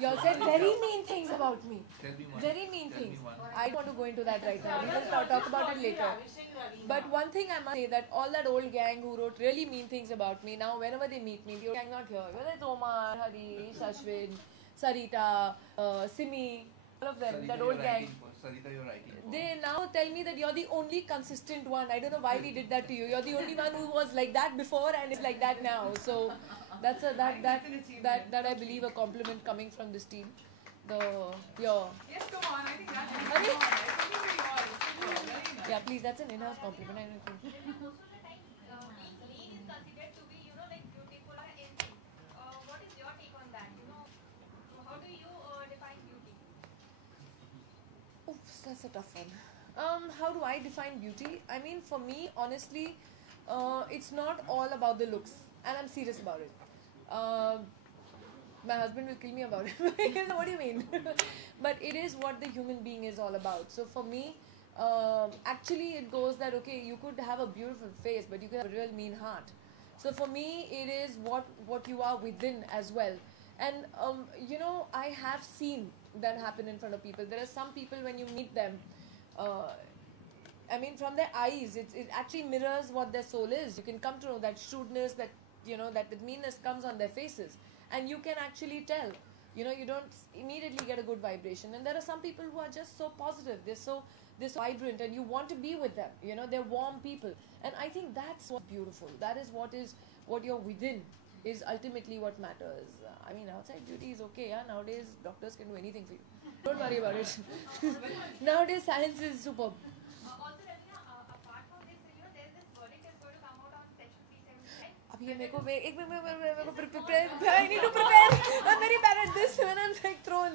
You all said very mean things about me. Tell me one. Very mean Tell me things. one. I don't want to go into that right now. We will talk about it later. But one thing I must say, that all that old gang who wrote really mean things about me, now whenever they meet me, the old gang not here. Whether it's Omar, Harish, Ashwin, Sarita, Simi, all of them, Sarita, that you're old gang. writing for. Sarita, you're writing for. They now tell me that you're the only consistent one. I don't know why we did that to you. You're the only one who was like that before and is like that now. So that's that I believe a compliment coming from this team. Yes, come on. I think that's very nice. Yeah, please. That's an in-house compliment. I don't think. Most of the time, lean is considered to be, like beautiful or anything. What is your take on that? How do you define beauty? Oops, that's a tough one. How do I define beauty? I mean, for me, honestly, it's not all about the looks, and I'm serious about it. My husband will kill me about it. What do you mean? But it is what the human being is all about. So for me, actually, it goes that okay, you could have a beautiful face, but you could have a real mean heart. So for me, it is what you are within as well. And I have seen that happen in front of people. There are some people when you meet them, I mean, from their eyes, it actually mirrors what their soul is. You can come to know that shrewdness, that that the meanness comes on their faces, and you can actually tell. You don't immediately get a good vibration. And there are some people who are just so positive. They're so vibrant, and you want to be with them. They're warm people, and I think that's what's beautiful. That is what you're within is ultimately what matters. I mean, outside beauty is okay. Yeah, nowadays doctors can do anything for you. Don't worry about it. Nowadays science is superb. Also, Raveena, apart from this, there's this verdict is going to come out on Section 379. अब ये मेरे को prepare. I need to prepare. I'm very bad at this when I'm like thrown.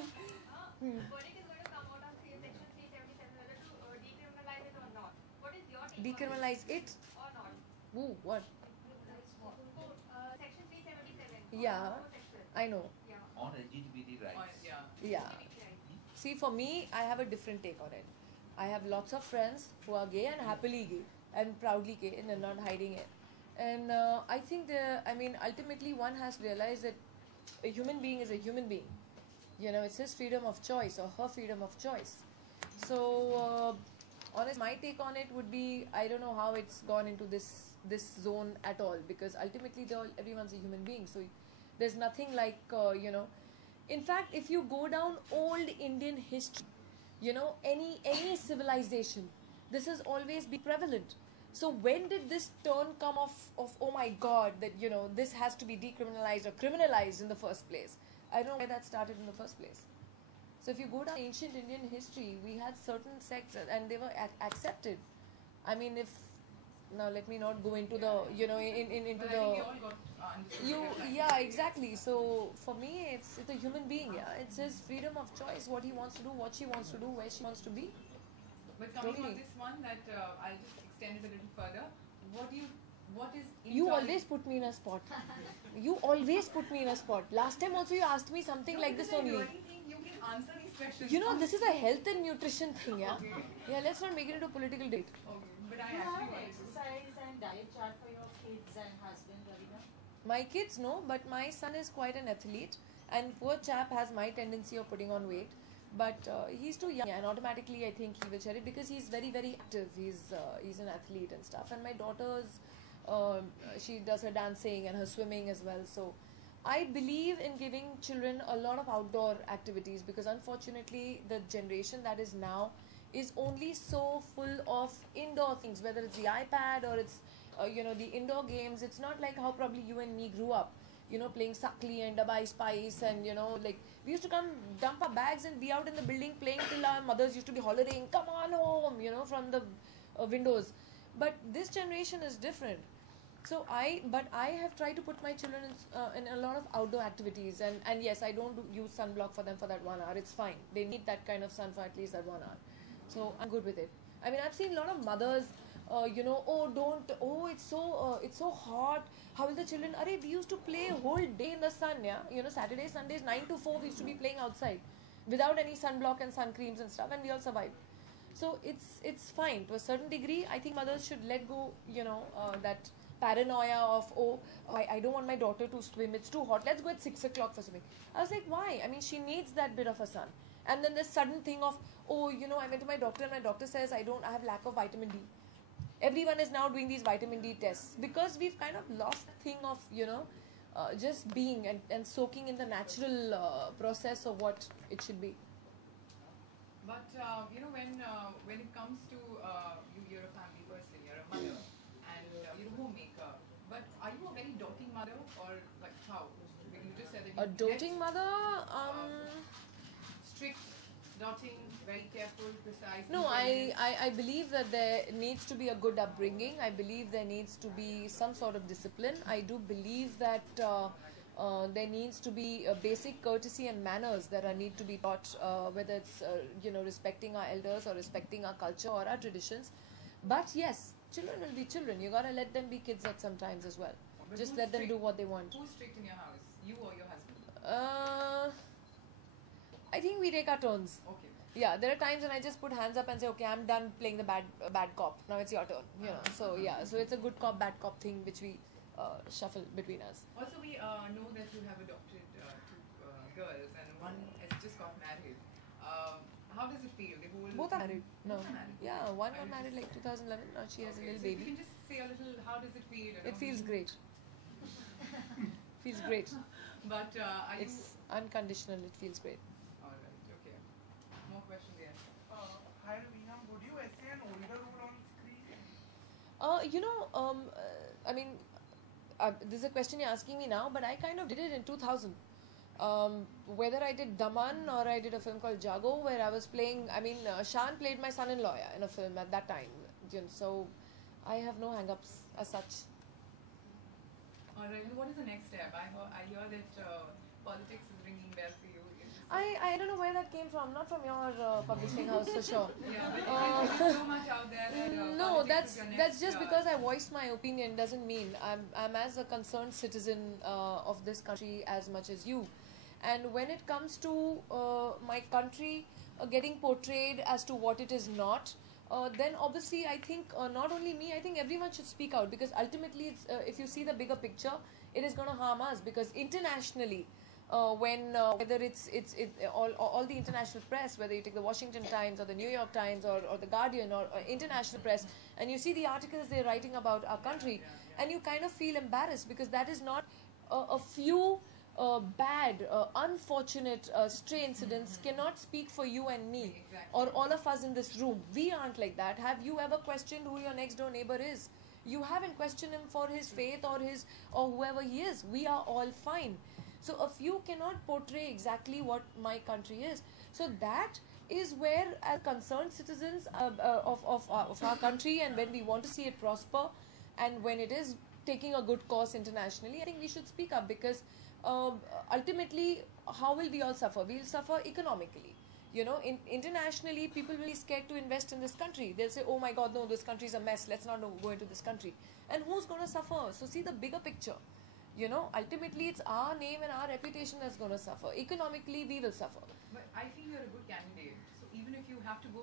Verdict is going to come out on Section 377 whether to decriminalize it or not. What is your take Decriminalize it? or not? Ooh, what? Section 377. Yeah, I know. On LGBT rights. Yeah. See, for me, I have a different take on it. I have lots of friends who are gay and happily gay and proudly gay and not hiding it. And I think ultimately one has to realize that a human being is a human being. It's his freedom of choice or her freedom of choice. So, honestly, my take on it would be, I don't know how it's gone into this zone at all, because ultimately everyone's a human being. So there's nothing like, in fact, if you go down old Indian history, any civilization, this has always been prevalent. So when did this turn come of oh my God, that this has to be decriminalized or criminalized in the first place? I don't know why that started in the first place. So if you go down ancient Indian history, we had certain sects and they were accepted. I mean, now let me not go into the into the exactly. So for me, it's a human being. Yeah, it's his freedom of choice, what he wants to do, what she wants to do, where she wants to be. But coming on this one, that I'll just extend it a little further. What is You always put me in a spot. You always put me in a spot. Last time also you asked me something like this only. You can answer these questions. This is a health and nutrition thing, yeah. Okay. Yeah, let's not make it into a political debate. Okay, but I Do you have actually want to. exercise and diet chart for your kids and husband, Raveena? My kids no, but my son is quite an athlete, and poor chap has my tendency of putting on weight. But he's too young, and automatically I think he will share it because he's very, very active. He's an athlete and stuff. And my daughter's, she does her dancing and her swimming as well. So I believe in giving children a lot of outdoor activities, because unfortunately the generation that is now is only so full of indoor things, whether it's the iPad or it's the indoor games. It's not like how probably you and me grew up, playing Sakli and Dabai Spice, and like we used to come dump our bags and be out in the building playing till our mothers used to be hollering, "Come on home," from the windows. But this generation is different. So I have tried to put my children in a lot of outdoor activities, and yes, I don't use sunblock for them for that 1 hour. It's fine. They need that kind of sun for at least that 1 hour. So I'm good with it. I mean, I've seen a lot of mothers, it's so hot. How will the children? We used to play a whole day in the sun, yeah. Saturdays, Sundays, 9 to 4, we used to be playing outside without any sunblock and sun creams and stuff, and we all survived. So it's fine to a certain degree. I think mothers should let go, that paranoia of, oh, I don't want my daughter to swim, it's too hot, let's go at 6 o'clock for swimming. I was like, why? I mean, she needs that bit of a sun. And then this sudden thing of, oh, I went to my doctor and my doctor says I have lack of vitamin D. Everyone is now doing these vitamin D tests because we've kind of lost the thing of, just being and soaking in the natural process of what it should be. But when it comes to you're a family person, you're a mother, and you're a homemaker. But are you a very doting mother, or like how? You just said that A doting mother? Strict, doting, very careful, precise. No, I believe that there needs to be a good upbringing. I believe there needs to be some sort of discipline. I do believe that there needs to be a basic courtesy and manners that need to be taught, whether it's respecting our elders or respecting our culture or our traditions. But yes, children will be children. You gotta let them be kids at some times as well. But Just who's let them strict? do what they want. Who's strict in your house? You or your husband? I think we take our turns. Okay. Yeah, there are times when I just put hands up and say, okay, I'm done playing the bad cop. Now it's your turn. So yeah, so it's a good cop, bad cop thing which we shuffle between us. Also, we know that you have adopted two girls, and one has just got married. How does it feel? The whole Both are married. No. Both are married. Yeah, one Are got you married like 2011. Now she has a little so if you baby. can just say a little, how does it feel? It feels great. Feels great. But are you? It's unconditional. It feels great. All right. Okay. More questions, yes. Hi Raveena, would you essay an older role on screen? I mean, this is a question you're asking me now, but I kind of did it in 2000. Whether I did Daman or I did a film called Jago, where I was playing, Shan played my son-in-law in a film at that time. So I have no hang-ups as such. All right. And what is the next step? I hear that politics is ringing bell for you. I don't know where that came from. Not from your publishing house for sure. Yeah, but there's so much out there. That, No, politics is your that's next, just because I voiced my opinion doesn't mean I'm as a concerned citizen of this country as much as you. And when it comes to my country getting portrayed as to what it is not, then obviously I think not only me, I think everyone should speak out, because ultimately it's, if you see the bigger picture, it is going to harm us, because internationally whether it's all the international press, whether you take the Washington Times or the New York Times or the Guardian or international press, and you see the articles they're writing about our country, and you kind of feel embarrassed, because that is not a few bad, unfortunate stray incidents cannot speak for you and me or all of us in this room. We aren't like that. Have you ever questioned who your next door neighbor is? You haven't questioned him for his faith or whoever he is. We are all fine. So a few cannot portray exactly what my country is. So that is where, as concerned citizens of our country, and when we want to see it prosper, and when it is taking a good course internationally, I think we should speak up, because ultimately, how will we all suffer? We'll suffer economically. Internationally, people will be scared to invest in this country. They'll say, oh my God, no, this country is a mess. Let's not go into this country. And who's going to suffer? So see the bigger picture. Ultimately, it's our name and our reputation that's going to suffer. Economically, we will suffer. But I feel you're a good candidate. So even if you have to go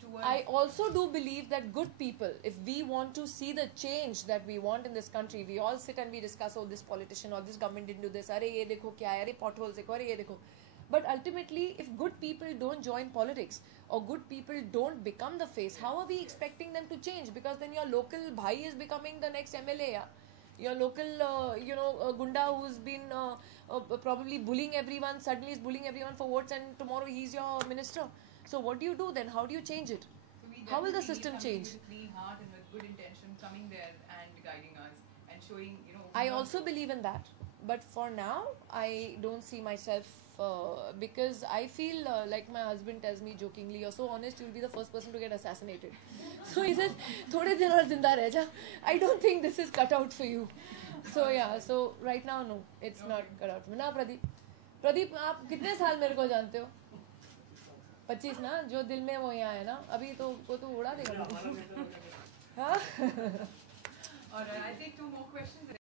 towards... I also do believe that good people, if we want to see the change that we want in this country, we all sit and we discuss, oh, this politician or this government didn't do this, arey ye dekho kya hai, arey potholes dekho, arey ye dekho. But ultimately, if good people don't join politics or good people don't become the face, how are we expecting them to change? Because then your local bhai is becoming the next MLA. Yeah? Your local, gunda who's been probably bullying everyone, suddenly is bullying everyone for votes, and tomorrow he's your minister. So what do you do then? How do you change it? So we How will the definitely system need change? somebody with a clean heart and with good intention coming there and guiding us and showing, I also believe in that. But for now, I don't see myself, because I feel like my husband tells me jokingly, you're so honest, you'll be the first person to get assassinated. So he says, thode din aur zinda reh ja. I don't think this is cut out for you. So yeah, so right now, no, it's not cut out for me. Na Pradeep? Pradeep, आप कितने साल मेरे को जानते हो? 25 ना, जो दिल में वो यहाँ है ना, अभी तो वो तो उड़ा देगा. हाँ? Alright, I'll take two more questions.